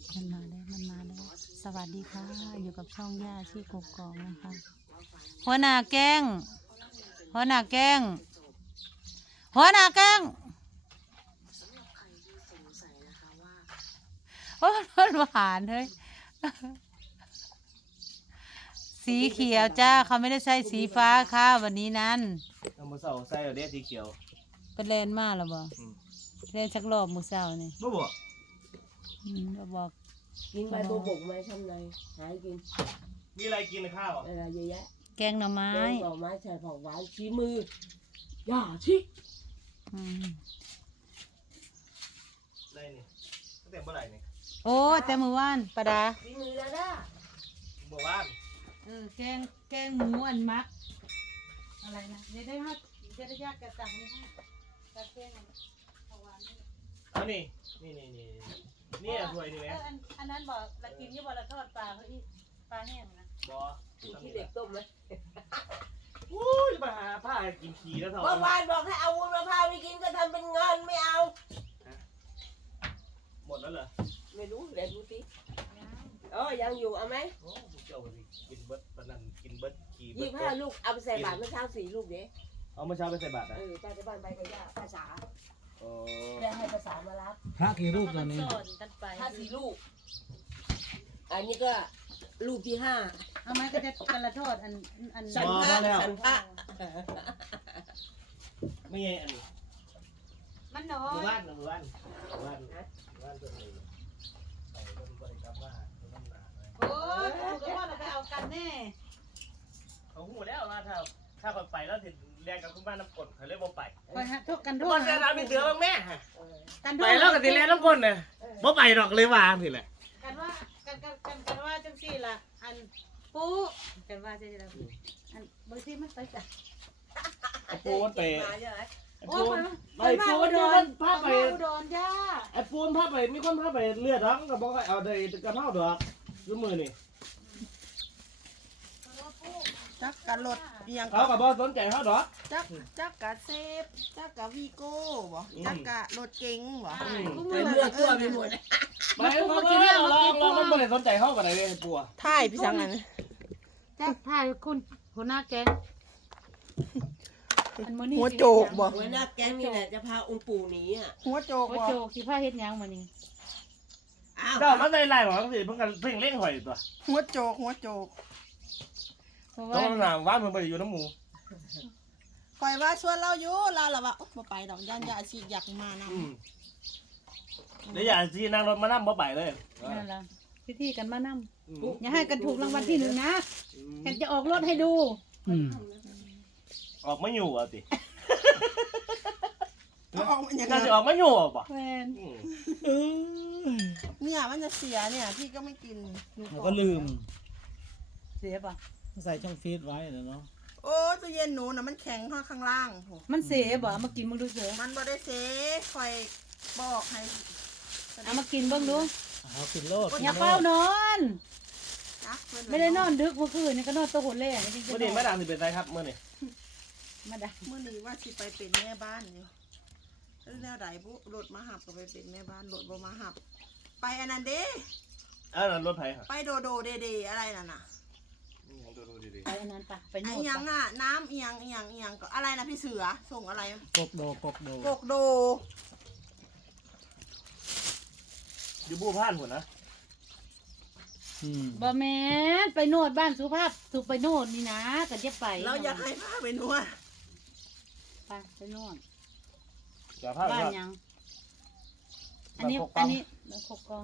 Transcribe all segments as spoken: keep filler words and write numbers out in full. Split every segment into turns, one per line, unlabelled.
มันมาแล้วมันมาแล้วสวัสดีค่ะอยู่กับช่องย่าที่กกอกนะคะหัวหน้าแก้งหัวหน้าแก้งหัวหน้าแก้งโอ้มันหวานเฮ้ยสีเขียวจ้าเขาไม่ได้ใส่สีฟ้าค่ะวันนี้นั้น
เอามือเสาใส่เอาเด็ดสีเขียว
เป็นเลนมากหรอบ่เล่นชักรอบมือเสานี่
บ่บอก
อืมบ่บอก
กินใบโบกไหมทำไรหายกิน
มีอะไรกินในข้าว
อะไรเยอะแยะ
แกงหน่อไม้
แกงหน่อไม้ใส่ผักหวานชี้มือย่าชิ
อืม
อะไรนี่ตั้งแต่เมื่อไหร่นี่
โอ้แต่มือว่านปลาดา
ชี้มือแล้วนะ
เมื่อวาน
เออแกงแกงหมูอันมักอะไรนะเดี๋ยวได้ฮัทเดี๋ยวได้ยากกระตังนี่ให้กระแกงผักหวานนี่
อันนี้นี่นี่นี่นี่ถ้วยนี่ไหม
อันอันนั้นบอกละกินยี่บอกละทอดปลาเขาอีปลาแห้งนะ
บอ
ขี้เด็กต้มไหม
อู้ยมาหาผ้ากินขี้แล้วเถอะ
เมื่อวานบอกให้เอาวุ้นมะพร้าวไปกินก็ทำเป็นเงินไม่เอา
หมดแล้วเหรอ
ไม่รู้เดี๋ยวดูสิอ๋อยังอยู่เอาไหม
โอ้พวกเจ้ากินเบิร์ดตอนนั้นกินเบิร์ดขี้
ยี่ห้าลูกเอาไปใส่บาตรเมื่อเช้าสี่ลูกเด้
เอาเมื่อเช้าไปใส่บาตรนะ
เออจากบ้านไปกับย่าภาษา
โอ้
แล้วให้ภาษามารับ
พระกี่รูปตอนนี้
ถ้าสี่ลูกอันนี้ก็ลูกที่ห้า
เอาไหมก็จะกันละทอดอันอัน
สันพระสันพระ
ไม่ใช่อันนี้
มันน้อ
หมู่
ย
บ้านหมู่บ้านหมู่บ้านบ้านตัวนี้ใส่ต้นบริกรรมว่าต้นน้ำหนา
โอ้ยถูกก็ว่าเราไปเอากันแน่
เขาหูแล้วว่าถ้าถ้าคนไปแล้วถึงแรงกับคุณบ้านน้ำกลเขาเรียกว่าไป
คอยฮะทุกกันด้ว
ย
ย
กันน้ำมีเสือบ้างแม่ไปแล้วกับทีแรงน้ำกลเนี่ยบ่ไปหรอกเลยวางทีแหละ
กันว่ากันกันกันกันว่าจังสี่ล่ะอันปูกันว่าจะจะอันบางทีมันไปจ้ะ
ไอ้ปูนไปไอ้ปูน
ไอ้ปูนโดนพาไปโดนย่า
ไอ้ปูนพาไปมีคนพาไปเลือดร้องกับบอกเอาได้กระเท่าดอกซื้อมือนี่
จักกะรถ
ยังเขากับบอกสนใจเขาดอก
จักจักกะเซฟจักกะวีโก้บ่จักกะรถเก๋งบ่
ไปเลือกตัวไปหมด
ไปเขาเลยลองลองมันไม่ได้สนใจเขากับอะไรเลยปัว
ถ่ายพี่สังนั้น
จักถ่ายคุณหัวหน้าแก๊ง
หัวโจกบ่หัวหน้าแก๊งนี่แหละจะพาองค์ปู่หนีอ่ะหัวโจก
หัวโจกสิพาเฮ็ดยังมานี่
เจ้ามันในไล่หรอสิเพิ่งกันเพ่งเล่งหอยตัว
หัวโจกหัวโจก
ต้องหนาว่าเพิ่งไปอยู่น้ำหมู
คอยว่าชวนเราอยู่เราละว่าบ่ไปดอกย่านยาชีอยากมาน
ำเดี๋ยวอย่าชีนั่งรถมานั่งบ่ไปเลย
นั่นแหละพิธีกันมานั่งอย่าให้กันถูกรางวัลที่หนึ่งนะกันจะออกรถให้ดู
ออกไม่อยู่อ่ะสิ
ออกยังไง
จะออกไม่อยู่ป่ะ
แฟน
เนี่ยมันจะเสียเนี่ยพี่ก็ไม่กิน
เราก็ลืม
เสียป่ะ
ใส่ช่องฟีดไว้เนาะ
โอ้ตู้เย็นหนูน่ะมันแข็งข้างล่าง
มันเสียบ่มากินมึงดูเสีย
มันบ่ได้เสียคอยบอกให้
เอามากินบ้างดู
เอากินโลด
อย่าเฝ้านอนไม่ได้นอนดึกเมื่อคืนนี่ก็นอนตัวหุ่นเล่
จริงๆเมื่อนี้มาดามสิเป็นไรครับเมื่อนี้
มาดาม
เมื่อนี้ว่าสิไปเป็นแม่บ้านอยู่แล้วแนวใดบุรถมาหับก็ไปเป็นแม่บ้านรถบ่มาหับไปอันนั้นเด้
อันนั้นรถไผ่ค่ะ
ไปโดโดเดเดอะไรนั่นน่ะ
ไปอันนั้นปะไป
ไอ้ยังอ่ะน้ำเอียงเอียงเอียงก็อะไรนะพี่เสือส่งอะไร
กกโดกกโด
กกโด
อยู่บู่พานหัวนะ
บ่แม่ไปโนดบ้านสุภาพสุไปโนดนี่นะก็จะไป
เราอยากให้พาไปนวด
ไปไปโนด
บ้าน
ยังอันนี้อันนี้แล้วขบกอง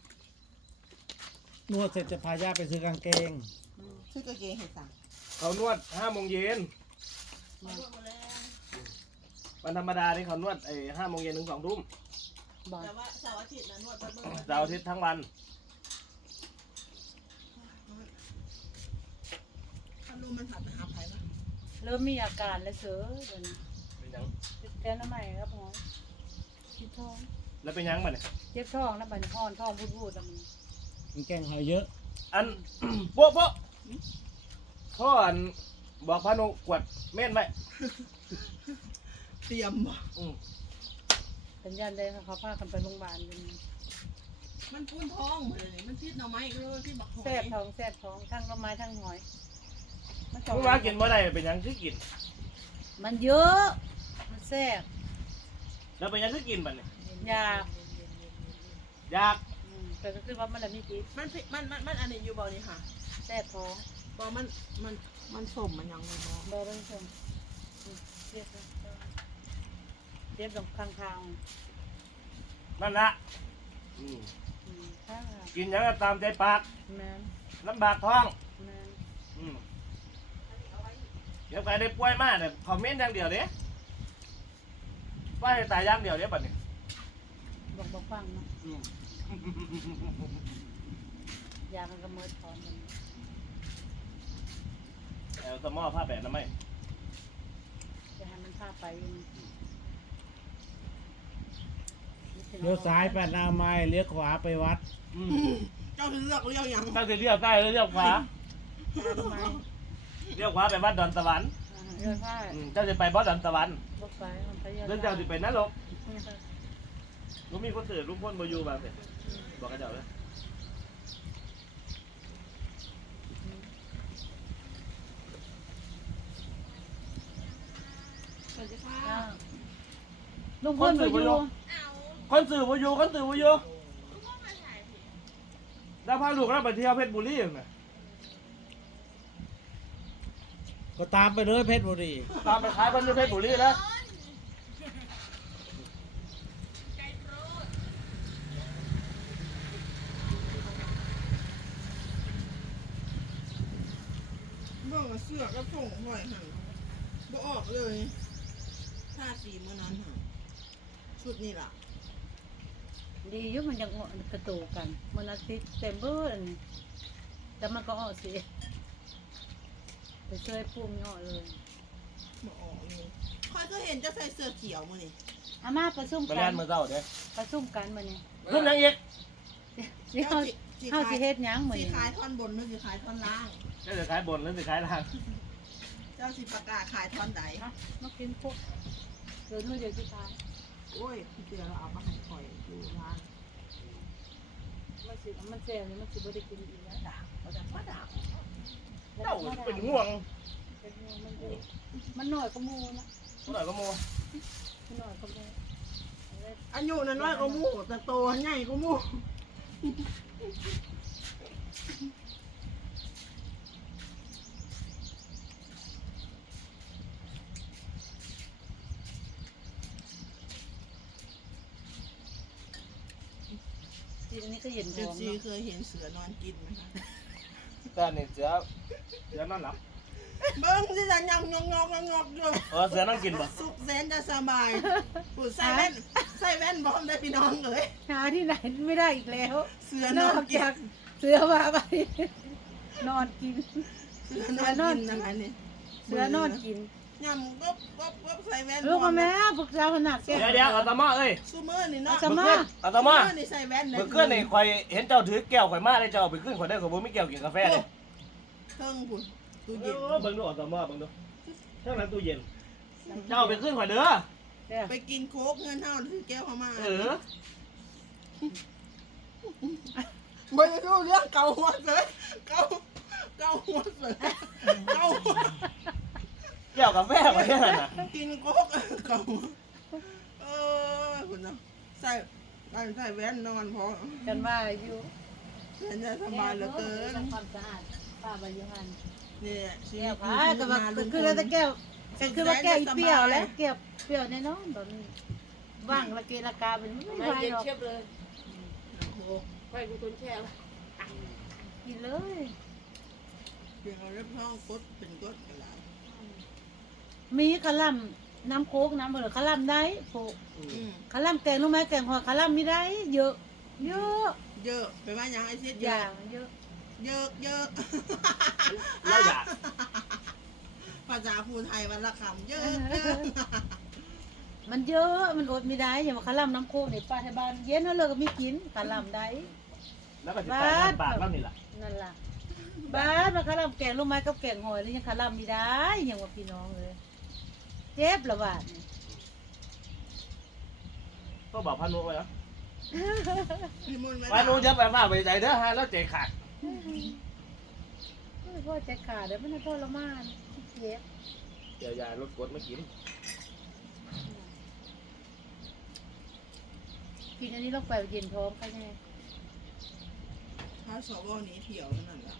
นวดเสร็จจะพาย่าไปซื้อกางเกง
ซื้อกางเกงให้สั่ง
เขานวดห้าโมงเย็นวันธรรมดาที่เขานวดไอ้ห้าโมงเย็นถึงสองทุ่ม
แต่ว่าเสาร์อาทิตย์นะนวด
เสาร์อาทิตย์ทั้งวัน
ถ้ารู้มันผัดไปหาไผ่ปะ
เริ่มมีอาการแล้วเสือเดี๋ยวนี้
เป็นยัง
แก้น้ำใหม่ครับหมอชิดท้อง
แล้วเป็นยังมันเนี่ย
เจ็บท้องแล้วบันท้องท้องพูดพูดแล้วมัน
มันแกงหอยเยอะ
อันโป๊ะโป๊ะพ่ออันบอกพานุกวดเม่นไหม
เตรียมบ่
เป็นยันเลยเขาพากันไปโรงพยาบาล
มันปุ้นท้องหมดเลยนี่มันพิษหน่อไม้ก็เลยพิษบักหอย
แซ่บท้องแซ่บท้องทั้งต้นไม้ทั้งหอยมันสอง
มึงว่ากินบ่ได้เป็นหยังคือกิน
มันเยอะมันแซ่บ
แล้วเป็นหยังคือกินบัดนี้
อยาก
อยาก
อืมแต่ก็คือว่ามันละมีพิษ
มันพิษมันมันมันอันนี้อยู่บ่นี่ค่ะ
แซ่บท้อง
บ่มันมันมันสมมันยังอยู่บ่
บอเป็นชมอืมเรียบเลยเรียบลงข้างทาง
นั่นละอืม
อืมข้างทาง
กินหยังก็ตามใจปาก
แมน
ลำบากท้อง
แมน
อืมเดี๋ยวใครได้ป่วยมากเนี่ยคอมเมนต์อย่างเดียวเด้ว่าให้ตายอย่างเดียวเด้บัดนี้
บอกบอกฟังเนาะ
อืม
ยามันก็เมิดพร้อมมัน
เอาสมอผ้าแปะน้ำไหม
จะให้มันพาไปอยู่
เลี้ยวซ้ายไปอนามัยเลี้ยวขวาไปวัด
อืม
เจ้าถึงเลือกเลี้ยวยัง
ถ้าจะเลี้ยวใต้หรือเลี้ยวขวา
ทำไม
เลี้ยวขวาไปวัดดอนสวรรค์
เรือผ้า
อืมเจ้าจะไปวัดดอนสวรรค์
บอกไปมันพยายาม
เรื่องเจ้าจะไปนรกรู้มีคนเสือลุงพ่นมาอยู่บางเสร็จบอกกับเจ้าเลย
สวัสดีค่ะ
ลุงพ่นมาอยู่
คนสื่อมาอยู่คนสื่อมาอยู่แล้วพาลูกเราไปเที่ยวเพชรบุรียังไง
ก็ตามไปเลยเพชรบุรี
ตามไปขายคนที่เพชรบุรีแล้ว
เบิ่งเสื้อก็ส่งหอยหันบ่ออกเลยท่าสีเมื่อนั้นค่ะชุดนี่ล่ะ
ดีอยุมันยังกระตูกันมันอาทิตย์เต็มเบิ้ลแต่มันก็ออกสิไปช่วยปุ่มย่อเลย
บ่ออกเลยคอยก็เห็นเจะใส่เสื้อเขียวมื้อนี่
อามาประชุม
ไป
กั
งาน นมือเจ้าเนี่ย
ประชุมกันมาเนี่ย
รุ่นนางเอก
สิเฮาเฮาสิเฮ็ดหยังมื้อ
สี
นี้
ขายท่อนบนหรือสีขายท่อนล่าง
เจ้าจะขายบนหรือจะขายล่าง
เจ้าสิประกาศขายท่อนใด
มามากินพวกเดี๋ยวนู้นเดี๋ยวสิทาน
โอ้ยพี่เตือเราเอามาให้คอยอยู่ร้าน
มันสิมันแซ่บนี่มันสิบ่ได้กินอีกแล้วด่า
เขาจะมาด่า
เจ้าเป็นห่วง
เป็นห่วงมันบ่มันน้อยกว่าหมู่นะ
เท่าไหร่ก็โม
มันน้อยกว่าหมู่เอาไว้
อายุนั้นน้อยกว่าหมู่แต่โตใหญ่กว่าหมู่
ทีนี้ก็เย็น
เจ็
ท้
ด
อง
ซี
เนาะ
เคยเห็นเสือนอนกินไหมคะ
แต่นี่เสือเสือนอนหลับ
เบิ้งที่จะยังงงงงงงอยู่
เออเสือนั่งกินป่ะ
สุขแสนจะสบายปูใส่แว่นใส่แว่นบอมได้พี่น้องเลย
หาที่ไหนไม่ได้อีกแล้ว
เสือน น
อ
อน
ก
กิน
จากเสือว่าไป นอนกิน
เสือนอนกินนะคะนี่
เสือนอนกิน
ยำก็ก็ก็ใส่แว่น
ลูกกับแม่พวกเราขนาดแก่
เดี๋ยวเดี๋ยวเอาตามาเอ้ย
ซูเมอร์นี่เนาะ
จะมา
เอาตามา
ซูเมอร์นี่ใส่แว่น
เมื่อคืนนี่ข่อยเห็นเจ้าถือแก้วข่อยมาได้เจ้าเอาไปขึ้นข่อยได้ข่อยบ่มีแก้วกินกาแฟเลย
เทิงพุ่นตู้
เอ
เย็น
อเบิ่งดูเอาตามาเบิ่งดูเท่านั้นตู้เย็นเจ้าเอาไปขึ้นข่อยเด้อ
แก่
ไปกินโค้กเงินเท่าถือแก้วเข้ามา
เออ
ไม่รู้เรื่องเก่าหัวเลยเก่าเก่าหัวเลยเก่าหัว
แก้วกาแฟข่อยแค่นั้นน่ะ
กินโค้กเก่าเออคุณเนาะใส่ใส่แว่นนอนพอ
กันว่าอยู่
ฉันจะสบายเหลือเกิน
ทำความสะอาดป้าบายุหัน
เนี่ยชี
แก้
วิ
ว
ต
พาก็ว่าคือแล้วแต่แก้วก็คือว่าแก้วอีเปรี้ยวแล้วแก้วเปรี้ยวแน่นอนแบบนี้ว่างละเกละกาเป็นไม่ไหวหรอก
โค้ก
ไปกูคนแช่ละ
กินเลย
เพียงเอาเล็บห้องกดเป็นกดกันแล้ว
มีกะหล่ำน้ำโค้กน้ำเผือกกะหล่ำได้โปะ
อืม
กะหล่ำแกงรู้ไหมแกงหอยกะหล่ำมีได้ เยอะ เยอะ
เยอะไปว่ายังไอเซ็ต
อ
เยอะ
ย่างเยอะ
เยอะเยอะ
เราอยาก
ภาษาพูไทยวันละคำเยอะเยอะ
มันเยอะมันอดไม่ได้อย่างว่ากะหล่ำน้ำโค้กในป้าที่บ้านเย็นเขาเลยก็มีกินกะหล่ำได้
แล้วก็สิตายในปากแล้วนี่ล่ะ
นั่นล่ะบ้านมากะหล่ำแกงรู้ไหมกับแกงหอยนี่ยังกะหล่ำไม่ได้อย่างว่าพี่น้องเลยเจ็บละบาดนี่
ก็บอกพานุไว้เหรอ
พี่มุนไม่
ว่าหนูจะไปมาไปใจเด้อฮะแล้วใจขาด
พ่อจะขาดเดี๋ยวมันทรมานเจ็บ
เดี๋ยวยายรถกดไม่กิน
กินอันนี้ลงไปเย็นท้องก็ไง
ถ้าสวหนี้เที่ยวนั่นแหละ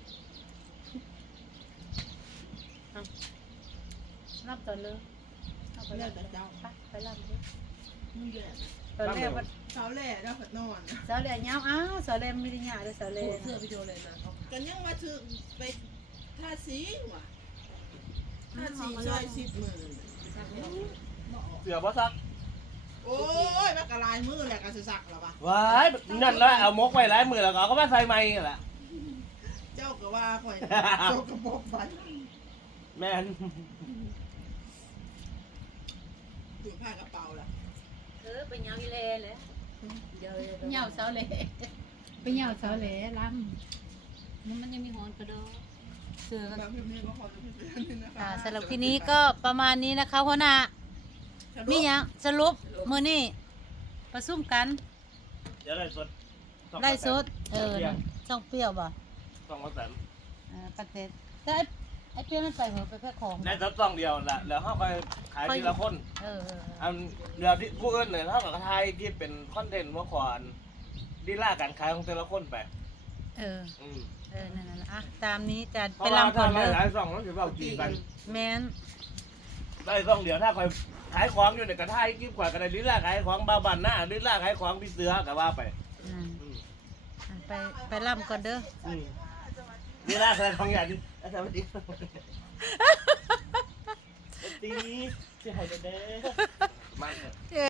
รับตอนเลยเอาไป
เลิ
รับ
กแต่เจ้า
ไปไปรับเลย
มันแย่
ตอนแรกว่า
เช้าแล่แล้วผัดนอน
สาวแหล่ยาวอ้าวสาวแหล่ไม่ได้ยาวเลยสาวแหล่
เสื้อไปโดนเลยนะกันยังมาถึงไปท่าสีว่ะท่าสีซอยสิบหมื่น
เสือบ่ซัก
โอ้ยมากระลายมือแหละกระสือสักหรอปะ
ว้ายนั่นแล้วเอามกไว้หลายมือแล้วก็เอาก็มาใส่ไม้แหละ
เจ้าก็ว่าคอยโจกระบอกฟัน
แม่น
ถือผ้ากระเป๋าล่ะ
เออไปยาวอีแลเลย
เหย่าเสาเหล่ไปเหย่าเสาเหล่ลำมันมันยังมีหอนกระโดด
เสือกัน
บางพี่นี่ก็ขอจะเป็นนี่นะคะ
อ่าสำหรับที่นี้ก็ประมาณนี้นะคะหัวหน้ามีหยังสรุปมื้อนี้ประชุมกัน
เดี๋ยวไล่สด
ไล่สดเออน่ะช่องเปรี้ยวบ่
ต้องมาแสน
อ่าประเทศแต่ไอ้ไอ้เปรี้ยวมันไปเหอะไปแพ็คของ
ในซับซ่องเดียวแหละแล้วเขาก็ขายทีละคน
เออเออเออ
อันเรือที่ผู้อื่นเนี่ยเท่ากับไทยที่เป็นคอนเทนต์เมื่อก่อนดีล่าการขายของแต่ละคนไป
เออ
อืม
เออนั่นน่ะอ่ะตามนี้จะ
เพ
ไป
ราะว่า
ลำก่อน
ถ้า
เลย
หลายซ่องต้องถือว่าจีกัน
แม่น
ได้ซ่องเดียวถ้าคอยขายของอยู่ในกระทายกิ๊บกว่ากันได้ดีล่าขายของบาบันหน้าดีล่าขายของพี่เสือกับว่าไป
อืม
อืม
อ่ะไปไปลำก่อนเด้อ
อืมดีล่าขายของอย่างนี้สวัสดีสวัสดีที่ให้เด้อมาเถอะ